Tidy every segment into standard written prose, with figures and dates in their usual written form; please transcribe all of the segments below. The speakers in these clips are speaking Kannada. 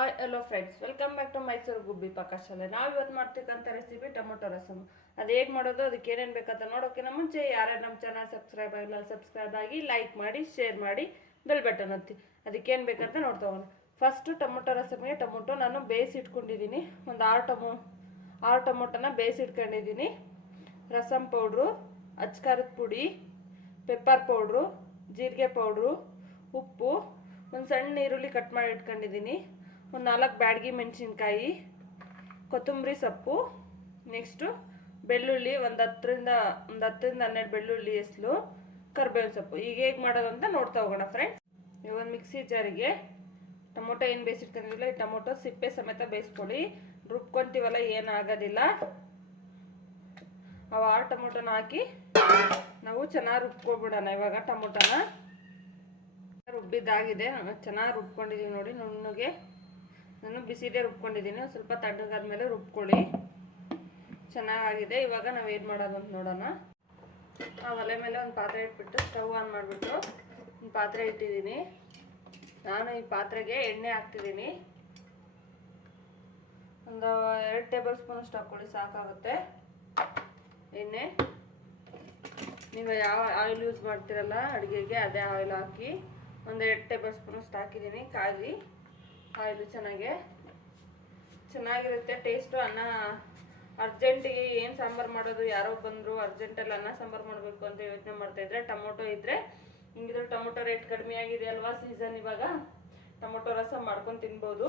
Hello friends, welcome back to Mysuru Gubbi ಪಾಕಶಾಲೆ. ನಾವು ಇವತ್ತು ಮಾಡ್ತಕ್ಕಂಥ ರೆಸಿಪಿ ಟೊಮೊಟೊ ರಸಮ್. ಅದು ಹೇಗೆ ಮಾಡೋದು, ಅದಕ್ಕೆ ಏನೇನು ಬೇಕಂತ ನೋಡೋಕ್ಕಿಂತ ಮುಂಚೆ ಯಾರು ನಮ್ಮ ಚಾನಲ್ ಸಬ್ಸ್ಕ್ರೈಬ್ ಆಗಿಲ್ಲ ಸಬ್ಸ್ಕ್ರೈಬ್ ಆಗಿ, ಲೈಕ್ ಮಾಡಿ, ಶೇರ್ ಮಾಡಿ, ಬೆಲ್ ಬಟನ್ ಒತ್ತಿ. ಅದಕ್ಕೇನು ಬೇಕಂತ ನೋಡ್ತಗೋಣ. ಫಸ್ಟು ಟೊಮೊಟೊ ರಸಮ್ಗೆ ಟೊಮೊಟೊ ನಾನು ಬೇಯಿಸಿ ಇಟ್ಕೊಂಡಿದ್ದೀನಿ. ಒಂದು ಆರು ಟೊಮೊಟೊನ ಬೇಯಿಸಿ ಇಟ್ಕೊಂಡಿದ್ದೀನಿ. ರಸಮ್ ಪೌಡ್ರು, ಅಚ್ಕಾರದ ಪುಡಿ, ಪೆಪ್ಪರ್ ಪೌಡ್ರು, ಜೀರಿಗೆ ಪೌಡ್ರು, ಉಪ್ಪು, ಒಂದು ಸಣ್ಣ ಈರುಳ್ಳಿ ಕಟ್ ಮಾಡಿ ಇಟ್ಕೊಂಡಿದ್ದೀನಿ, ಒಂದು 4 ಬ್ಯಾಡಗಿ ಮೆಣಸಿನ್ಕಾಯಿ, ಕೊತ್ತಂಬರಿ ಸೊಪ್ಪು, ನೆಕ್ಸ್ಟು ಬೆಳ್ಳುಳ್ಳಿ ಒಂದು 10ರಿಂದ 12 ಬೆಳ್ಳುಳ್ಳಿ ಎಸ್ಲು, ಕರ್ಬೇವಿನ ಸೊಪ್ಪು. ಈಗ ಹೇಗೆ ಮಾಡೋದು ಅಂತ ನೋಡ್ತಾ ಹೋಗೋಣ ಫ್ರೆಂಡ್ಸ್. ಈಗ ಒಂದು ಮಿಕ್ಸಿ ಜಾರಿಗೆ ಟೊಮೊಟೊ ಏನು ಬೇಯಿಸಿಟ್ಕೊಂಡಿರಲಿಲ್ಲ, ಈ ಟೊಮೊಟೊ ಸಿಪ್ಪೆ ಸಮೇತ ಬೇಯಿಸ್ಕೊಳ್ಳಿ. ರುಬ್ಕೊಂತೀವಲ್ಲ ಏನಾಗೋದಿಲ್ಲ. ಅವು 6 ಟೊಮೊಟೊನ ಹಾಕಿ ನಾವು ಚೆನ್ನಾಗಿ ರುಬ್ಕೊಬಿಡೋಣ. ಇವಾಗ ಟೊಮೊಟೊನ ರುಬ್ಬಿದ್ದಾಗಿದೆ, ಚೆನ್ನಾಗಿ ರುಬ್ಕೊಂಡಿದ್ದೀವಿ ನೋಡಿ. ನುಣ್ಣಗೆ ನಾನು ಬಿಸಿದೇ ರುಬ್ಕೊಂಡಿದ್ದೀನಿ. ಸ್ವಲ್ಪ ತಣ್ಣಗಾದ್ಮೇಲೆ ರುಬ್ಕೊಳ್ಳಿ. ಚೆನ್ನಾಗಿದೆ. ಇವಾಗ ನಾವು ಏನು ಮಾಡೋದು ಅಂತ ನೋಡೋಣ. ಆ ಒಲೆ ಮೇಲೆ ಒಂದು ಪಾತ್ರೆ ಇಟ್ಬಿಟ್ಟು ಸ್ಟವ್ ಆನ್ ಮಾಡಿಬಿಟ್ಟು ಒಂದು ಪಾತ್ರೆ ಇಟ್ಟಿದ್ದೀನಿ. ನಾನು ಈ ಪಾತ್ರೆಗೆ ಎಣ್ಣೆ ಹಾಕ್ತಿದ್ದೀನಿ. ಒಂದು 2 ಟೇಬಲ್ ಸ್ಪೂನಷ್ಟು ಹಾಕ್ಕೊಳ್ಳಿ, ಸಾಕಾಗುತ್ತೆ ಎಣ್ಣೆ. ನೀವು ಯಾವ ಆಯಿಲ್ ಯೂಸ್ ಮಾಡ್ತೀರಲ್ಲ ಅಡುಗೆಗೆ, ಅದೇ ಆಯಿಲ್ ಹಾಕಿ ಒಂದು 2 ಟೇಬಲ್ ಸ್ಪೂನಷ್ಟು ಹಾಕಿದ್ದೀನಿ. ಕಾಯಿ ಆಯಿಲು ಚೆನ್ನಾಗಿರುತ್ತೆ ಟೇಸ್ಟು. ಅನ್ನ ಅರ್ಜೆಂಟಿಗೆ ಏನು ಸಾಂಬಾರು ಮಾಡೋದು, ಯಾರೋ ಬಂದರು ಅರ್ಜೆಂಟಲ್ಲಿ ಅನ್ನ ಸಾಂಬಾರು ಮಾಡಬೇಕು ಅಂತ ಯೋಚನೆ ಮಾಡ್ತಾಯಿದ್ರೆ ಟೊಮೊಟೊ ಇದ್ದರೆ, ಹಿಂಗಿದ್ರೆ ಟೊಮೊಟೊ ರೇಟ್ ಕಡಿಮೆ ಆಗಿದೆ ಅಲ್ವಾ, ಸೀಸನ್ ಇವಾಗ, ಟೊಮೊಟೊ ರಸ ಮಾಡ್ಕೊಂಡು ತಿನ್ಬೋದು.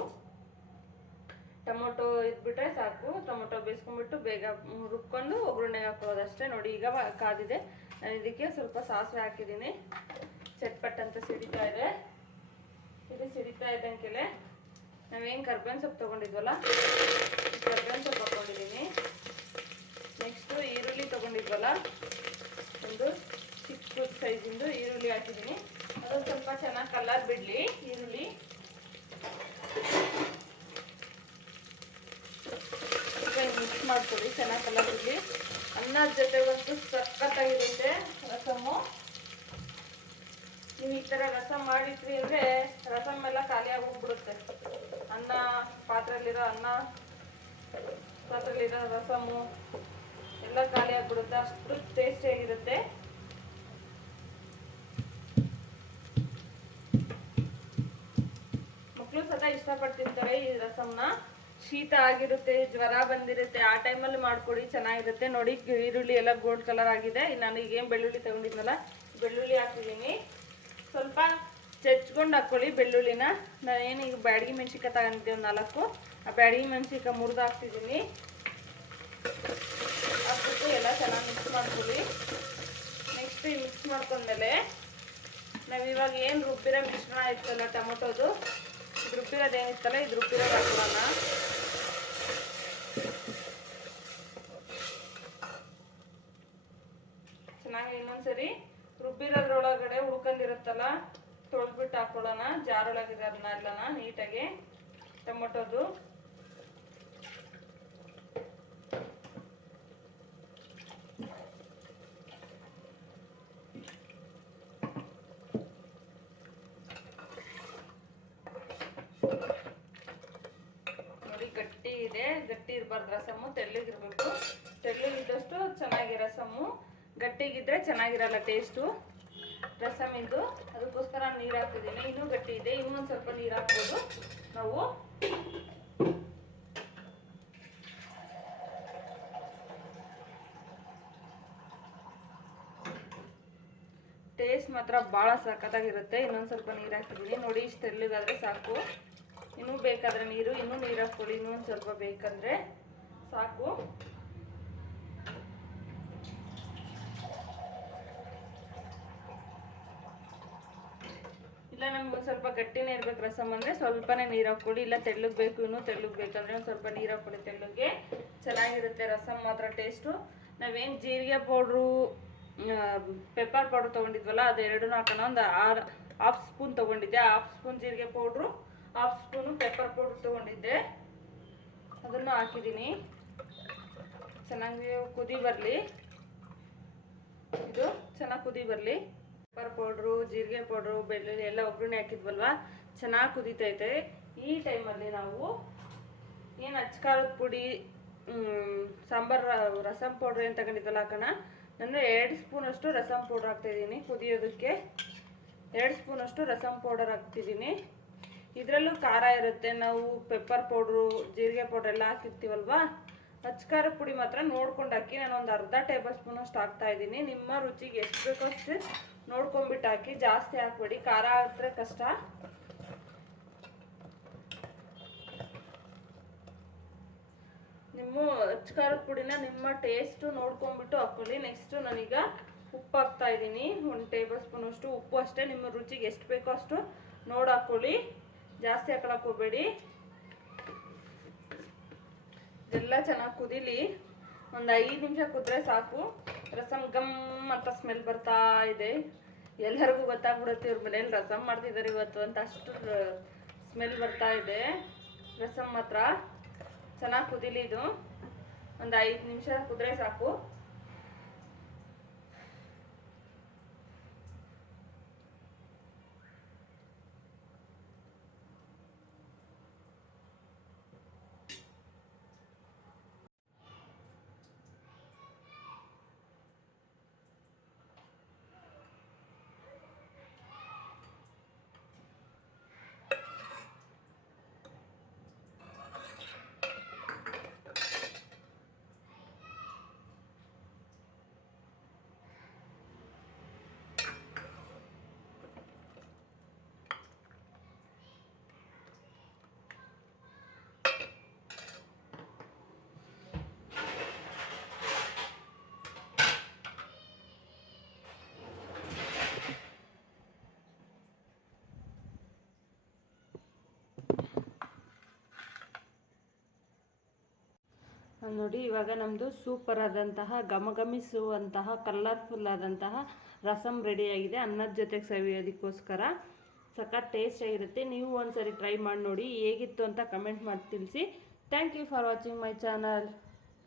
ಟೊಮೊಟೊ ಇದ್ಬಿಟ್ರೆ ಸಾಕು. ಟೊಮೊಟೊ ಬೇಯಿಸ್ಕೊಂಡ್ಬಿಟ್ಟು ಬೇಗ ರುಬ್ಕೊಂಡು ಒಗ್ಗರಣೆಗೆ ಹಾಕೊಳ್ಳೋದು ಅಷ್ಟೇ. ನೋಡಿ ಈಗ ಕಾದಿದೆ. ನಾನು ಇದಕ್ಕೆ ಸ್ವಲ್ಪ ಸಾಸಿವೆ ಹಾಕಿದ್ದೀನಿ. ಚಟ್ಪಟ್ ಅಂತ ಸಿಡಿತಾ ಇದೆ. ಇದು ಸಿಡಿತಾ ಇದ್ದಂಗೆಲೆ ನಾವೇನು ಕರ್ಬೇವಿನ ಸೊಪ್ಪು ತೊಗೊಂಡಿದ್ವಲ್ಲ, ಕರ್ಬೇವಿನ ಸೊಪ್ಪು ಹಾಕ್ಕೊಂಡಿದ್ದೀನಿ. ನೆಕ್ಸ್ಟು ಈರುಳ್ಳಿ ತೊಗೊಂಡಿದ್ವಲ್ಲ, ಒಂದು 6 ಸೈಜಿಂದು ಈರುಳ್ಳಿ ಹಾಕಿದ್ದೀನಿ. ಅದೊಂದು ಸ್ವಲ್ಪ ಚೆನ್ನಾಗಿ ಕಲರ್ ಬಿಡಲಿ ಈರುಳ್ಳಿ. ಈಗ ಮಿಕ್ಸ್ ಮಾಡ್ಕೊಳ್ಳಿ, ಚೆನ್ನಾಗಿ ಕಲರ್ ಬಿಡಲಿ. ಅನ್ನದ ಜೊತೆಗಂತೂ ಸಖತ್ತಾಗಿರುತ್ತೆ ರಸಮ್ಮು. ನೀವು ಈ ಥರ ರಸಮ್ ಮಾಡಿಟ್ರಿ ಅಂದರೆ ರಸಮ್ ಎಲ್ಲ ಖಾಲಿಯಾಗಿ ಹೋಗ್ಬಿಡುತ್ತೆ. ಪಾತ್ರೆಯಲ್ಲಿರೋ ರಸಮ್ಮು ಎಲ್ಲ ಖಾಲಿ ಆಗ್ಬಿಡುತ್ತೆ. ಅಷ್ಟು ಟೇಸ್ಟಿಯಾಗಿರುತ್ತೆ. ಮಕ್ಕಳು ಸದಾ ಇಷ್ಟಪಡ್ತಿರ್ತಾರೆ ಈ ರಸಮ್ನ. ಶೀತ ಆಗಿರುತ್ತೆ, ಜ್ವರ ಬಂದಿರುತ್ತೆ, ಆ ಟೈಮಲ್ಲಿ ಮಾಡ್ಕೊಡಿ, ಚೆನ್ನಾಗಿರುತ್ತೆ. ನೋಡಿ ಈರುಳ್ಳಿ ಎಲ್ಲ ಗೋಲ್ಡ್ ಕಲರ್ ಆಗಿದೆ. ನಾನು ಈಗೇನು ಬೆಳ್ಳುಳ್ಳಿ ತಗೊಂಡಿದ್ನಲ್ಲ, ಬೆಳ್ಳುಳ್ಳಿ ಹಾಕ್ತಿದ್ದೀನಿ. ಸ್ವಲ್ಪ ಚಚ್ಕೊಂಡು ಹಾಕ್ಕೊಳ್ಳಿ ಬೆಳ್ಳುಳ್ಳಿನ. ನಾನೇನು ಈಗ ಬ್ಯಾಡಗಿ ಮೆಣಸಿನ್ಕಾಯಿ ತಗೊಂಡಿದ್ದೆ ಒಂದು 4. ಆ ಬ್ಯಾಡಗಿ ಮೆಣಸಿನ್ಕಾಯಿ ಮುರಿದು ಹಾಕ್ತಿದ್ದೀನಿ. ಹಾಕ್ಬಿಟ್ಟು ಎಲ್ಲ ಚೆನ್ನಾಗಿ ಮಿಕ್ಸ್ ಮಾಡ್ಕೊಳ್ಳಿ. ನೆಕ್ಸ್ಟ್ ಈ ಮಿಕ್ಸ್ ಮಾಡ್ಕೊಂಡ್ಮೇಲೆ ನಾವು ಇವಾಗ ಏನು ರುಬ್ಬಿರೋ ಮಿಶ್ರಣ ಇತ್ತಲ್ಲ ಟೊಮೊಟೊದು, ಇದು ರುಬ್ಬಿರೋದು ಏನಿತ್ತಲ್ಲ, ಇದು ರುಬ್ಬಿರೋದು ಹಾಕೊಳ್ಳೋಣ. ಚೆನ್ನಾಗಿ ಇನ್ನೊಂದ್ಸರಿ ರುಬ್ಬಿರೋದ್ರೊಳಗಡೆ ಉಳ್ಕೊಂಡಿರುತ್ತಲ್ಲ ತೊಳೆದ್ಬಿಟ್ಟು ಹಾಕೊಳ್ಳೋಣ. ಜಾರೊಳಗಿದೆ ಅದನ್ನೆಲ್ಲನ ನೀಟಾಗಿ ಟೊಮೊಟೊದು. ನೋಡಿ ಗಟ್ಟಿ ಇದೆ, ಗಟ್ಟಿ ಇರಬಾರ್ದು ರಸಮ್ಮು, ತೆಳ್ಳಗಿರ್ಬೇಕು. ತೆಳ್ಳಗಿದ್ದಷ್ಟು ಚೆನ್ನಾಗಿ ರಸಮ್ಮು, ಗಟ್ಟಿಗಿದ್ರೆ ಚೆನ್ನಾಗಿರಲ್ಲ ಟೇಸ್ಟು ರಸಮ್ ಇದು. ಅದಕ್ಕೋಸ್ಕರ ನೀರು ಹಾಕ್ತಿದ್ದೀನಿ. ಇನ್ನೂ ಗಟ್ಟಿ ಇದೆ, ಇನ್ನೂ ಒಂದು ಸ್ವಲ್ಪ ನೀರು ಹಾಕ್ಬೋದು ನಾವು. ಟೇಸ್ಟ್ ಮಾತ್ರ ಭಾಳ ಸಖತ್ತಾಗಿರುತ್ತೆ. ಇನ್ನೊಂದು ಸ್ವಲ್ಪ ನೀರು ಹಾಕಿದ್ದೀನಿ. ನೋಡಿ ಇಷ್ಟು ತೆಳ್ಳಗಾದರೆ ಸಾಕು. ಇನ್ನೂ ಬೇಕಾದರೆ ಇನ್ನೂ ನೀರು ಹಾಕ್ಕೊಳ್ಳಿ. ಇನ್ನೂ ಒಂದು ಸ್ವಲ್ಪ ಬೇಕಂದರೆ ಸಾಕು. ಇಲ್ಲ ನಮ್ಗೆ ಒಂದು ಸ್ವಲ್ಪ ಗಟ್ಟಿನೇ ಇರ್ಬೇಕು ರಸಮ್ ಅಂದರೆ ಸ್ವಲ್ಪನೇ ನೀರು ಹಾಕ್ಕೊಳ್ಳಿ. ಇಲ್ಲ ತೆಳ್ಳಗೆ ಬೇಕು, ಇನ್ನೂ ತೆಳ್ಳಗೆ ಬೇಕಂದರೆ ಒಂದು ಸ್ವಲ್ಪ ನೀರು ಹಾಕ್ಕೊಳ್ಳಿ. ತೆಳ್ಳಗೆ ಚೆನ್ನಾಗಿರುತ್ತೆ ರಸಮ್ ಮಾತ್ರ ಟೇಸ್ಟು. ನಾವೇನು ಜೀರಿಗೆ ಪೌಡ್ರು, ಪೆಪ್ಪರ್ ಪೌಡ್ರ್ ತೊಗೊಂಡಿದ್ವಲ್ಲ, ಅದು ಎರಡನ್ನೂ ಹಾಕೋಣ. ಒಂದು 1/2 ಸ್ಪೂನ್ ತೊಗೊಂಡಿದ್ದೆ. 1/2 ಸ್ಪೂನ್ ಜೀರಿಗೆ ಪೌಡ್ರು, 1/2 ಸ್ಪೂನು ಪೆಪ್ಪರ್ ಪೌಡ್ರ್ ತೊಗೊಂಡಿದ್ದೆ. ಅದನ್ನು ಹಾಕಿದ್ದೀನಿ. ಚೆನ್ನಾಗಿ ಕುದಿ ಬರಲಿ. ಇದು ಚೆನ್ನಾಗಿ ಕುದಿ ಬರಲಿ. ಪೆಪ್ಪರ್ ಪೌಡ್ರು, ಜೀರಿಗೆ ಪೌಡ್ರು, ಬೆಳ್ಳುಳ್ಳಿ ಎಲ್ಲ ಒಗ್ಗರಣೆ ಹಾಕಿದ್ವಲ್ವ, ಚೆನ್ನಾಗಿ ಕುದೀತೈತೆ. ಈ ಟೈಮಲ್ಲಿ ನಾವು ಏನು ಅಚ್ಕಾರದ ಪುಡಿ ಸಾಂಬಾರು ರಸಮ್ ಪೌಡ್ರ್ ಏನು ತಗೊಂಡಿದ್ದಲ್ಲ ಹಾಕೋಣ. ನಾನು 2 ಸ್ಪೂನಷ್ಟು ರಸಮ್ ಪೌಡ್ರ್ ಹಾಕ್ತಾಯಿದ್ದೀನಿ ಕುದಿಯೋದಕ್ಕೆ. 2 ಸ್ಪೂನಷ್ಟು ರಸಮ್ ಪೌಡರ್ ಹಾಕ್ತಿದ್ದೀನಿ. ಇದರಲ್ಲೂ ಖಾರ ಇರುತ್ತೆ, ನಾವು ಪೆಪ್ಪರ್ ಪೌಡ್ರು ಜೀರಿಗೆ ಪೌಡ್ರ್ ಎಲ್ಲ ಹಾಕಿರ್ತೀವಲ್ವಾ. ಅಚ್ಕಾರ ಪುಡಿ ಮಾತ್ರ ನೋಡ್ಕೊಂಡು ಹಾಕಿ. ನಾನು ಒಂದು ಅರ್ಧ ಟೇಬಲ್ ಸ್ಪೂನಷ್ಟು ಹಾಕ್ತಾಯಿದ್ದೀನಿ. ನಿಮ್ಮ ರುಚಿಗೆ ಎಷ್ಟು ಬೇಕೋ ಅಷ್ಟು ನೋಡ್ಕೊಂಬಿಟ್ಟು ಹಾಕಿ, ಜಾಸ್ತಿ ಹಾಕ್ಬೇಡಿ, ಖಾರ ಆದರೆ ಕಷ್ಟ. ನಿಮ್ಮ ಅಚ್ಕಾರದ ಪುಡಿನ ನಿಮ್ಮ ಟೇಸ್ಟು ನೋಡ್ಕೊಂಬಿಟ್ಟು ಹಾಕ್ಕೊಳ್ಳಿ. ನೆಕ್ಸ್ಟು ನಾನೀಗ ಉಪ್ಪು ಹಾಕ್ತಾಯಿದ್ದೀನಿ. 1 ಟೇಬಲ್ ಸ್ಪೂನಷ್ಟು ಉಪ್ಪು ಅಷ್ಟೇ, ನಿಮ್ಮ ರುಚಿಗೆ ಎಷ್ಟು ಬೇಕೋ ಅಷ್ಟು ನೋಡಿ ಹಾಕ್ಕೊಳ್ಳಿ, ಜಾಸ್ತಿ ಹಾಕೊಳಕ್ಕೆ ಹೋಗಬೇಡಿ. ಇದೆಲ್ಲ ಚೆನ್ನಾಗಿ ಕುದೀಲಿ. ಒಂದು 5 ನಿಮಿಷ ಕುದ್ರೆ ಸಾಕು. ರಸಮ್ ಗಮ್ ಅಂತ ಸ್ಮೆಲ್ ಬರ್ತಾ ಇದೆ. ಎಲ್ಲರಿಗೂ ಗೊತ್ತಾಗ್ಬಿಡುತ್ತೆ ಇವ್ರ ಮನೇಲಿ ರಸಮ್ ಮಾಡ್ತಿದ್ದಾರೆ ಇವತ್ತು ಅಂತ, ಅಷ್ಟು ಸ್ಮೆಲ್ ಬರ್ತಾ ಇದೆ. ರಸಮ್ ಮಾತ್ರ ಚೆನ್ನಾಗಿ ಕುದೀಲಿ. ಇದು ಒಂದು 5 ನಿಮಿಷ ಕುದ್ರೆ ಸಾಕು. ನೋಡಿ, ಇವಾಗ ನಮ್ಮದು ಸೂಪರ್ ಆದಂತಹ ಘಮಘಮಿಸುವಂತಹ ಕಲರ್ಫುಲ್ ಆದಂತಹ ರಸಮ್ ರೆಡಿಯಾಗಿದೆ. ಅನ್ನದ ಜೊತೆಗೆ ಸವಿಯೋದಕ್ಕೋಸ್ಕರ ಸಖತ್ ಟೇಸ್ಟ್ ಆಗಿರುತ್ತೆ. ನೀವು ಒಂದ್ಸರಿ ಟ್ರೈ ಮಾಡಿ ನೋಡಿ, ಹೇಗಿತ್ತು ಅಂತ ಕಮೆಂಟ್ ಮಾಡಿ ತಿಳಿಸಿ. Thank you for watching my channel.